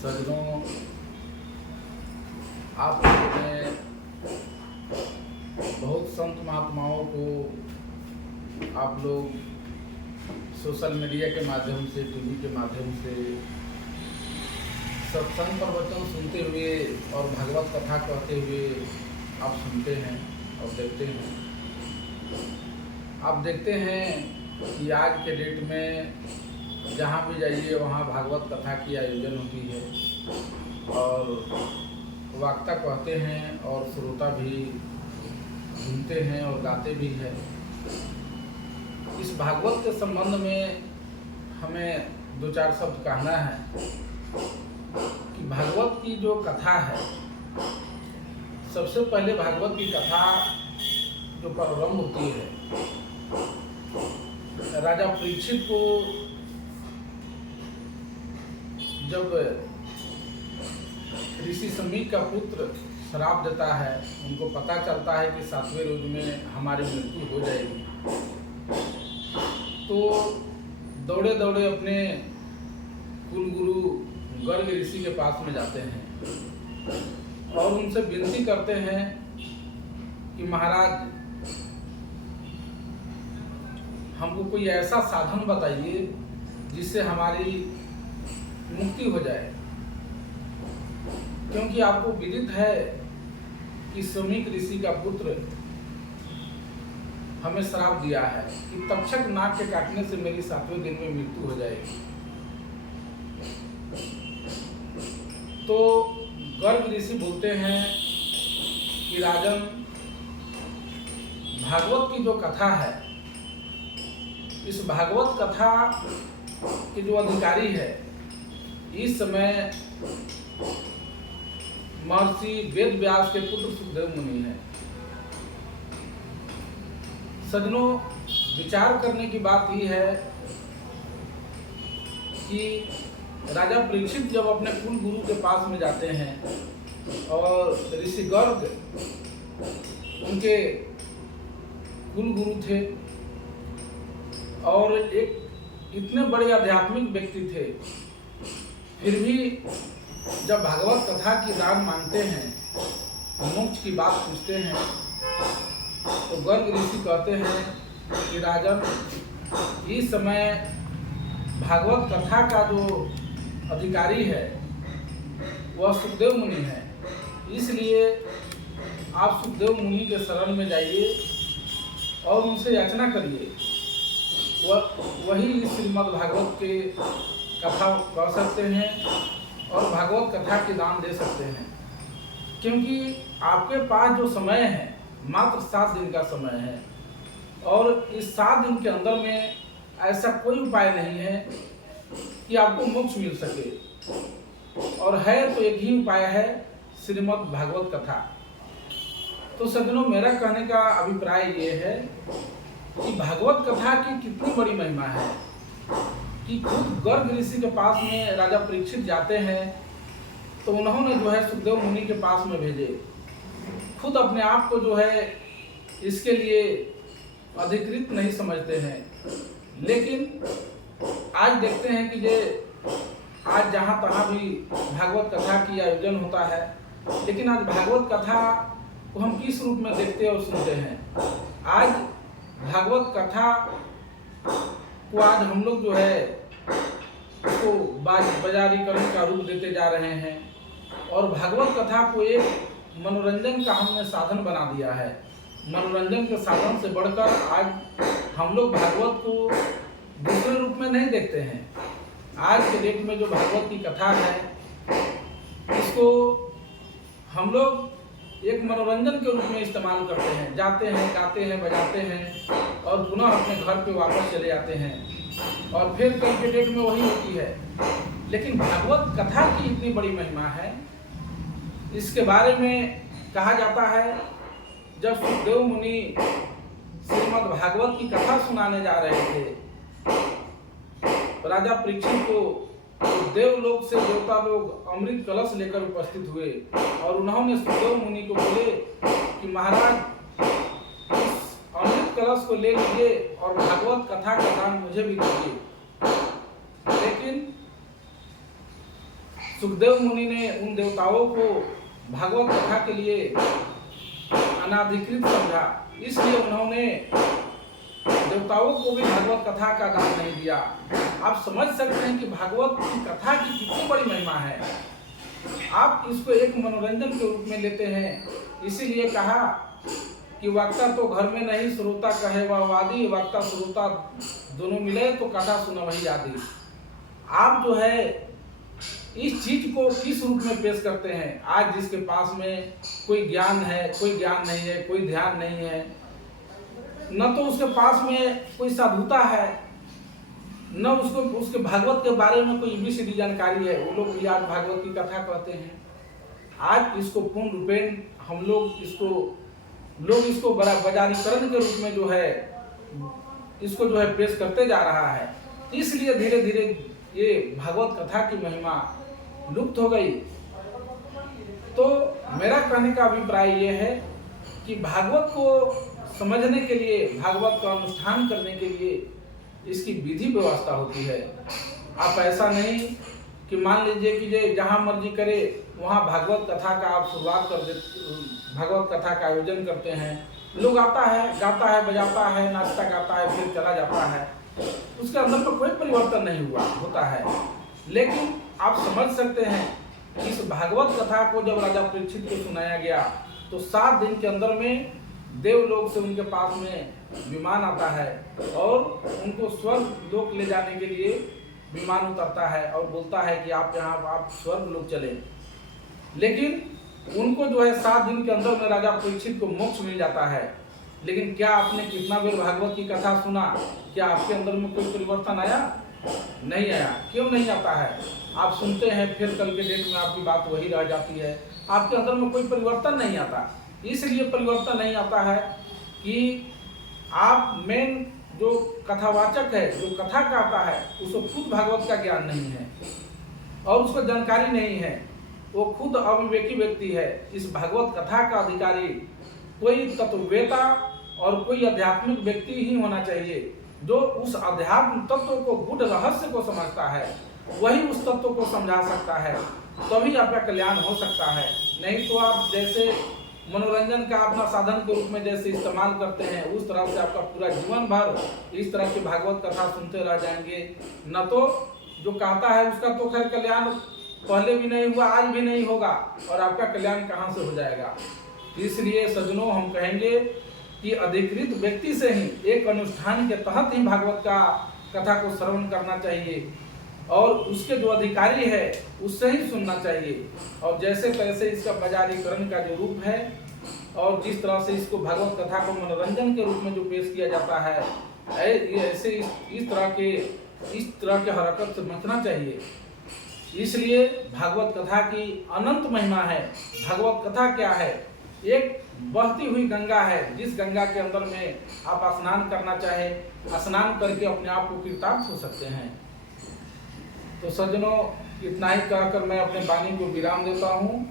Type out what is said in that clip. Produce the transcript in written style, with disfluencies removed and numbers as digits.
सज्जनों, आप लोगों ने बहुत संत महात्माओं को आप लोग सोशल मीडिया के माध्यम से, टीवी के माध्यम से सत्संग प्रवचन सुनते हुए और भगवत कथा कहते हुए आप सुनते हैं और देखते हैं। आप देखते हैं कि आज के डेट में जहाँ भी जाइए वहाँ भागवत कथा की आयोजन होती है और वक्ता कहते हैं और श्रोता भी सुनते हैं और गाते भी हैं। इस भागवत के संबंध में हमें दो चार शब्द कहना है कि भागवत की जो कथा है, सबसे पहले भागवत की कथा जो प्रारंभ होती है, राजा परीक्षित को जब ऋषि समीक का पुत्र श्राप देता है, उनको पता चलता है कि 7वें रोज में हमारी मृत्यु हो जाएगी, तो दौड़े दौड़े अपने कुलगुरु गर्ग ऋषि के पास में जाते हैं और उनसे विनती करते हैं कि महाराज, हमको कोई ऐसा साधन बताइए जिससे हमारी मुक्ति हो जाए, क्योंकि आपको विदित है कि समीक ऋषि का पुत्र हमें श्राप दिया है कि तक्षक नाग के काटने से मेरी 7वें दिन में मृत्यु हो जाएगी। तो गर्ग ऋषि बोलते हैं कि राजन, भागवत की जो कथा है, इस भागवत कथा के जो अधिकारी है इस समय महर्षि वेद व्यास के पुत्र सुखदेव मुनि हैं। सज्जनों, विचार करने की बात यह है कि राजा परीक्षित जब अपने कुल गुरु के पास में जाते हैं और ऋषि गर्ग उनके कुल गुरु थे और एक इतने बड़े आध्यात्मिक व्यक्ति थे, फिर भी जब भागवत कथा की दान मांगते हैं, मोक्ष की बात पूछते हैं, तो गर्ग ऋषि कहते हैं कि राजन, इस समय भागवत कथा का जो अधिकारी है वह सुखदेव मुनि है, इसलिए आप सुखदेव मुनि के शरण में जाइए और उनसे याचना करिए, वही श्रीमद् भागवत के कथा कह सकते हैं और भागवत कथा के दान दे सकते हैं, क्योंकि आपके पास जो समय है मात्र 7 दिन का समय है और इस 7 दिन के अंदर में ऐसा कोई उपाय नहीं है कि आपको मोक्ष मिल सके, और है तो एक ही उपाय है, श्रीमद् भागवत कथा। तो सज्जनों, मेरा कहने का अभिप्राय ये है कि भागवत कथा की कितनी बड़ी महिमा है कि खुद गर्ग ऋषि के पास में राजा परीक्षित जाते हैं तो उन्होंने जो है सुखदेव मुनि के पास में भेजे, खुद अपने आप को जो है इसके लिए अधिकृत नहीं समझते हैं। लेकिन आज देखते हैं कि ये आज जहाँ तहाँ भी भागवत कथा की आयोजन होता है, लेकिन आज भागवत कथा को हम किस रूप में देखते और सुनते हैं। आज भागवत कथा को आज हम लोग जो है उसको बाजारीकरण का रूप देते जा रहे हैं और भागवत कथा को एक मनोरंजन का हमने साधन बना दिया है। मनोरंजन के साधन से बढ़कर आज हम लोग भागवत को दूसरे रूप में नहीं देखते हैं। आज के डेट में जो भागवत की कथा है, इसको हम लोग एक मनोरंजन के रूप में इस्तेमाल करते हैं, जाते हैं, गाते हैं, बजाते हैं और पुनः अपने घर पे वापस चले जाते हैं और फिर कल के डेट में वही होती है। लेकिन भागवत कथा की इतनी बड़ी महिमा है, इसके बारे में कहा जाता है जब सुखदेव मुनि श्रीमद् भागवत की कथा सुनाने जा रहे थे, राजा परीक्षित को देवलोक से देवता लोग अमृत कलश लेकर उपस्थित हुए और उन्होंने सुखदेव मुनि को बोले कि महाराज, इस अमृत कलश को ले लीजिए और भागवत कथा का दान मुझे भी दीजिए। लेकिन सुखदेव मुनि ने उन देवताओं को भागवत कथा के लिए अनाधिकृत समझा, इसलिए उन्होंने देवताओं को भी भागवत कथा का दान नहीं दिया। आप समझ सकते हैं कि भागवत की कथा की कितनी बड़ी महिमा है। आप इसको एक मनोरंजन के रूप में लेते हैं, इसीलिए कहा कि वक्ता तो घर में नहीं श्रोता कहे वह वादी, वक्ता श्रोता दोनों मिले तो कथा सुनवही आदि। आप जो है इस चीज को किस रूप में पेश करते हैं। आज जिसके पास में कोई ज्ञान है, कोई ज्ञान नहीं है, कोई ध्यान नहीं है, न तो उसके पास में कोई साधुता है, न उसको उसके भागवत के बारे में कोई विशेष जानकारी है, वो लोग भी आज भागवत की कथा कहते हैं। आज इसको पूर्ण रूपेण हम लोग इसको बड़ा बाजारीकरण के रूप में जो है इसको जो है पेश करते जा रहा है। इसलिए धीरे धीरे ये भागवत कथा की महिमा लुप्त हो गई। तो मेरा कहने का अभिप्राय ये है कि भागवत को समझने के लिए, भागवत का अनुष्ठान करने के लिए इसकी विधि व्यवस्था होती है। आप ऐसा नहीं कि मान लीजिए कि जहाँ मर्जी करे वहाँ भागवत कथा का आप शुरुआत कर दे, भागवत कथा का आयोजन करते हैं। लोग आता है, गाता है, बजाता है, नाचता गाता है, फिर चला जाता है, उसके अंदर तो कोई परिवर्तन नहीं होता है। लेकिन आप समझ सकते हैं कि इस भागवत कथा को जब राजा परीक्षित को सुनाया गया तो 7 दिन के अंदर में देवलोक से उनके पास में विमान आता है और उनको स्वर्ग लोक ले जाने के लिए विमान उतरता है और बोलता है कि आप स्वर्ग लोक चले। लेकिन उनको जो है 7 दिन के अंदर में राजा परीक्षित को मोक्ष मिल जाता है। लेकिन क्या आपने कितना बार भागवत की कथा सुना, क्या आपके अंदर में कोई परिवर्तन आया? नहीं आया। क्यों नहीं आता है? आप सुनते हैं, फिर कल के डेट में आपकी बात वही रह जाती है, आपके अंदर में कोई परिवर्तन नहीं आता। इसलिए परिवर्तन नहीं आता है कि आप मेन जो कथावाचक है, जो कथा कहता है, उसको खुद भागवत का ज्ञान नहीं है और उसको जानकारी नहीं है। वो खुद अविवेकी व्यक्ति है। इस भागवत कथा का अधिकारी कोई तत्ववेता और कोई आध्यात्मिक व्यक्ति ही होना चाहिए, जो उस अध्यात्म तत्व को, गूढ़ रहस्य को समझता है, वही उस तत्व को समझा सकता है, तभी आपका कल्याण हो सकता है। नहीं तो आप जैसे मनोरंजन का अपना साधन के रूप में जैसे इस्तेमाल करते हैं, उस तरह से आपका पूरा जीवन भर इस तरह की भागवत कथा सुनते रह जाएंगे। न तो जो कहता है उसका तो खैर कल्याण पहले भी नहीं हुआ, आज भी नहीं होगा, और आपका कल्याण कहाँ से हो जाएगा। इसलिए सज्जनों, हम कहेंगे कि अधिकृत व्यक्ति से ही, एक अनुष्ठान के तहत ही भागवत का कथा को श्रवण करना चाहिए और उसके जो अधिकारी है उससे ही सुनना चाहिए। और जैसे तैसे इसका बाजारीकरण का जो रूप है और जिस तरह से इसको भागवत कथा को मनोरंजन के रूप में जो पेश किया जाता है, ऐसे इस तरह के हरकत से बचना चाहिए। इसलिए भागवत कथा की अनंत महिमा है। भागवत कथा क्या है? एक बहती हुई गंगा है, जिस गंगा के अंदर में आप स्नान करना चाहे, स्नान करके अपने आप को कृतार्थ हो सकते हैं। तो सज्जनों, इतना ही कहकर मैं अपने वाणी को विराम देता हूँ।